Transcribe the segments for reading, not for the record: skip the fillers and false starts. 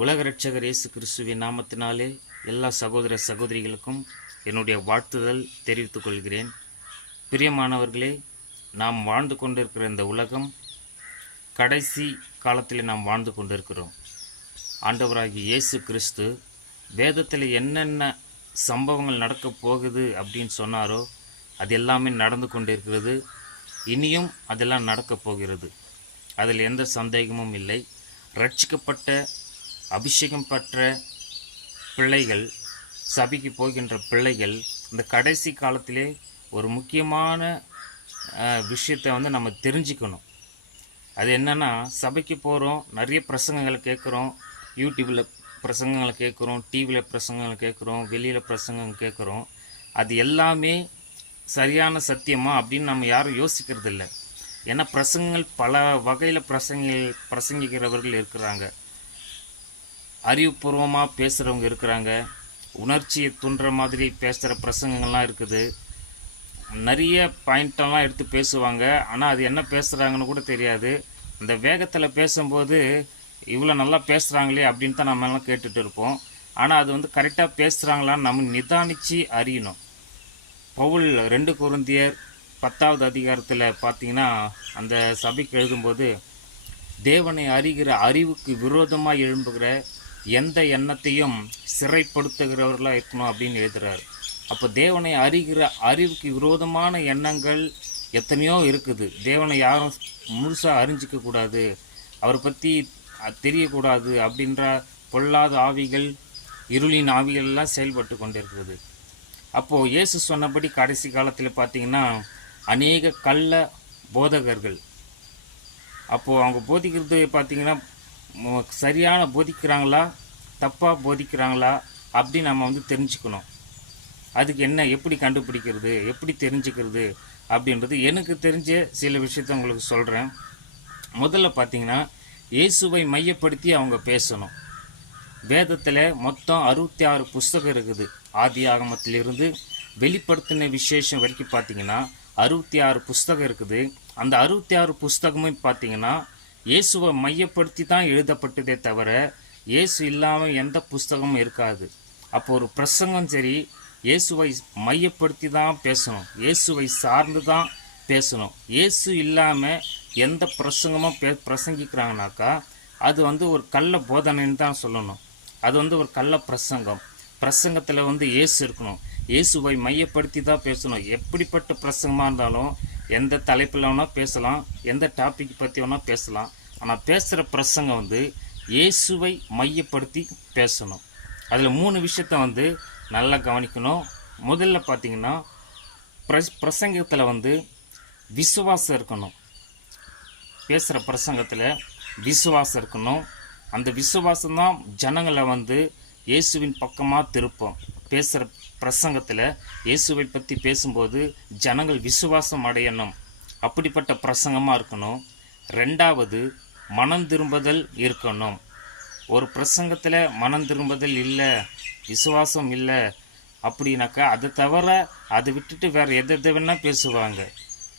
உலக இரட்சகர் இயேசு கிறிஸ்துவின் நாமத்தினாலே எல்லா சகோதர சகோதரிகளுக்கும் என்னுடைய வாழ்த்துதல் தெரிவித்துக் கொள்கிறேன். பிரியமானவர்களே, நாம் வாழ்ந்து கொண்டிருக்கிற இந்த உலகம் கடைசி காலத்தில் நாம் வாழ்ந்து கொண்டிருக்கிறோம். ஆண்டவராகிய இயேசு கிறிஸ்து வேதத்தில் என்னென்ன சம்பவங்கள் நடக்கப் போகுது அப்படின்னு சொன்னாரோ அது எல்லாமே நடந்து கொண்டிருக்கிறது. இனியும் அதெல்லாம் நடக்கப் போகிறது. அதில் எந்த சந்தேகமும் இல்லை. ரட்சிக்கப்பட்ட அபிஷேகம் பெற்ற பிள்ளைகள், சபைக்கு போகின்ற பிள்ளைகள் இந்த கடைசி காலத்திலே ஒரு முக்கியமான விஷயத்தை நம்ம தெரிஞ்சுக்கணும். அது என்னென்னா, சபைக்கு போகிறோம், நிறைய பிரசங்கங்களை கேட்குறோம், யூடியூப்பில் பிரசங்கங்களை கேட்குறோம், டிவியில் பிரசங்கங்களை கேட்குறோம், வெளியில் பிரசங்கம் கேட்குறோம். அது எல்லாமே சரியான சத்தியமா அப்படின்னு நம்ம யாரும் யோசிக்கிறது இல்லை. ஏன்னா பிரசங்கங்கள் பல வகையில் பிரசங்கிக்கிறவர்கள் இருக்கிறாங்க. அறிவுபூர்வமாக பேசுகிறவங்க இருக்கிறாங்க, உணர்ச்சியை தூண்டுற மாதிரி பேசுகிற பிரசங்கங்கள்லாம் இருக்குது. நிறைய பாயிண்டெல்லாம் எடுத்து பேசுவாங்க, ஆனால் அது என்ன பேசுகிறாங்கன்னு கூட தெரியாது. அந்த வேகத்தில் பேசும்போது இவ்வளோ நல்லா பேசுகிறாங்களே அப்படின்னு தான் நம்ம எல்லாம் கேட்டுட்டு இருப்போம். ஆனால் அது கரெக்டாக பேசுகிறாங்களான்னு நம்ம நிதானித்து அறியணும். பவுல் 2 கொரிந்தியர் 10வது அதிகாரத்தில் பார்த்தீங்கன்னா, அந்த சபைக்கு எழுதும்போது, தேவனை அறிகிற அறிவுக்கு விரோதமாக எழும்புகிற எந்த எண்ணத்தையும் சிறைப்படுத்துகிறவர்களாக இருக்கணும் அப்படின்னு எழுதுகிறார். அப்போ தேவனை அறிகிற அறிவுக்கு விரோதமான எண்ணங்கள் எத்தனையோ இருக்குது. தேவனை யாரும் முழுசாக அறிஞ்சிக்கக்கூடாது, அவரை பற்றி தெரியக்கூடாது அப்படின்ற பொல்லாத ஆவிகள், இருளின் ஆவிகள்லாம் செயல்பட்டு கொண்டிருக்கிறது. அப்போது இயேசு சொன்னபடி கடைசி காலத்தில் பார்த்திங்கன்னா அநேக கள்ள போதகர்கள், அப்போது அவங்க போதிக்கிறது பார்த்திங்கன்னா சரியான போதிக்கிறாங்களா தப்பாக போதிக்கிறாங்களா அப்படின்னு நம்ம தெரிஞ்சுக்கணும். அதுக்கு என்ன, எப்படி கண்டுபிடிக்கிறது, எப்படி தெரிஞ்சுக்கிறது அப்படின்றது எனக்கு தெரிஞ்ச சில விஷயத்த உங்களுக்கு சொல்கிறேன். முதல்ல பார்த்திங்கன்னா, இயேசுவை மையப்படுத்தி அவங்க பேசணும். வேதத்தில் மொத்தம் 66 புஸ்தகம் இருக்குது. ஆதி ஆகமத்திலிருந்து வெளிப்படுத்தின விசேஷம் வரைக்கும் பார்த்திங்கன்னா 66 புஸ்தகம் இருக்குது. அந்த 66 புஸ்தகமும் பார்த்திங்கன்னா இயேசுவை மையப்படுத்தி தான் எழுதப்பட்டதே தவிர இயேசு இல்லாமல் எந்த புஸ்தகமும் இருக்காது. அப்போ ஒரு பிரசங்கம் சரி, இயேசுவை மையப்படுத்தி தான் பேசணும், இயேசுவை சார்ந்து தான் பேசணும். இயேசு இல்லாமல் எந்த பிரசங்கமும் பிரசங்கிக்கிறாங்கனாக்கா அது ஒரு கள்ள போதனைன்னு தான் சொல்லணும். அது ஒரு கள்ள பிரசங்கம். பிரசங்கத்தில் இயேசு இருக்கணும், இயேசுவை மையப்படுத்தி தான் பேசணும். எப்படிப்பட்ட பிரசங்கமாக இருந்தாலும் எந்த தலைப்பில் வேணால் பேசலாம், எந்த டாபிக் பற்றி வேணால் பேசலாம். ஆனால் பேசுகிற பிரசங்கம் இயேசுவை மையப்படுத்தி பேசணும். அதில் 3 விஷயத்த நல்லா கவனிக்கணும். முதல்ல பார்த்திங்கன்னா, பிரசங்கத்தில் விசுவாசம் இருக்கணும். பேசுகிற பிரசங்கத்தில் விசுவாசம் இருக்கணும். அந்த விசுவாசம்தான் ஜனங்களை இயேசுவின் பக்கமாக திருப்போம். பேசுகிற பிரசங்கத்தில் இயேசுவை பற்றி பேசும்போது ஜனங்கள் விசுவாசம் அடையணும், அப்படிப்பட்ட பிரசங்கமாக இருக்கணும். 2வது, மனம் திரும்புதல் இருக்கணும். ஒரு பிரசங்கத்தில் மனம் திரும்புதல் இல்லை, விசுவாசம் இல்லை அப்படின்னாக்கா அதை தவிர அதை விட்டுட்டு வேறு எதை வேணால் பேசுவாங்க.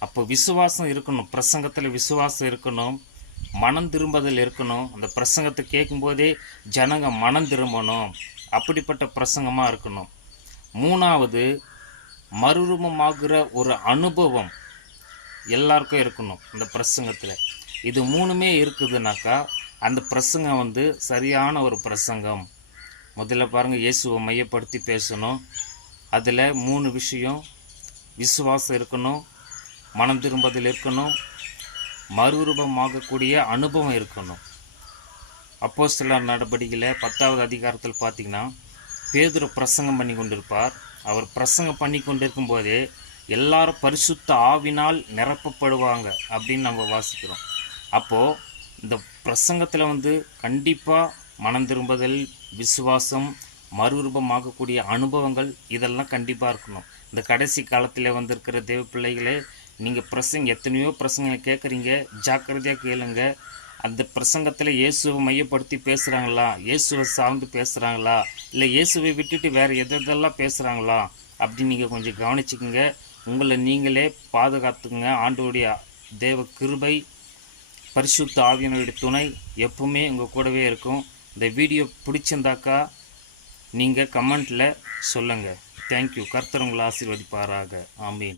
அப்போ விசுவாசம் இருக்கணும், பிரசங்கத்தில் விசுவாசம் இருக்கணும், மனம் திரும்புதல் இருக்கணும். அந்த பிரசங்கத்தை கேட்கும்போதே ஜனங்க மனம் திரும்பணும், அப்படிப்பட்ட பிரசங்கமாக இருக்கணும். 3வது, மறுரூபமாகிற ஒரு அனுபவம் எல்லாருக்கும் இருக்கணும் இந்த பிரசங்கத்தில். இது 3மே இருக்குதுனாக்கா அந்த பிரசங்கம் சரியான ஒரு பிரசங்கம். முதல்ல பாருங்கள், இயேசுவை மையப்படுத்தி பேசணும். அதில் 3 விஷயம்: விசுவாசம் இருக்கணும், மனம் திரும்புதல் இருக்கணும், மறுரூபமாகக்கூடிய அனுபவம் இருக்கணும். அப்போஸ்தலர் நடபடிக்கையில் 10வது அதிகாரத்தில் பார்த்திங்கன்னா, பேதுரு பிரசங்கம் பண்ணி கொண்டிருப்பார். அவர் பிரசங்கம் பண்ணி கொண்டிருக்கும் போதே எல்லாரும் பரிசுத்த ஆவினால் நிரப்பப்படுவாங்க அப்படின்னு நம்ம வாசிக்கிறோம். அப்போது இந்த பிரசங்கத்தில் கண்டிப்பாக மனம் திரும்புதல், விசுவாசம், மறுரூபமாகக்கூடிய அனுபவங்கள் இதெல்லாம் கண்டிப்பாக இருக்கணும். இந்த கடைசி காலத்தில் இருக்கிற தேவ பிள்ளைகளே, நீங்கள் எத்தனையோ பிரசங்களை கேட்குறீங்க, ஜாக்கிரதையாக கேளுங்க. அந்த பிரசங்கத்தில் இயேசுவை மையப்படுத்தி பேசுகிறாங்களா, இயேசுவை சார்ந்து பேசுகிறாங்களா, இல்லை இயேசுவை விட்டுட்டு வேறு எதெல்லாம் பேசுகிறாங்களா அப்படின்னு நீங்கள் கொஞ்சம் கவனிச்சுக்கோங்க. உங்களை நீங்களே பாதுகாத்துக்குங்க. ஆண்டவருடைய தேவ கிருபை, பரிசுத்த ஆவியானவருடைய துணை எப்பவுமே உங்கள் கூடவே இருக்கும். இந்த வீடியோ பிடிச்சிருந்தாக்கா நீங்கள் கமெண்ட்டில் சொல்லுங்கள். தேங்க்யூ. கர்த்தர் உங்களை ஆசீர்வதிப்பாராக. ஆமீன்.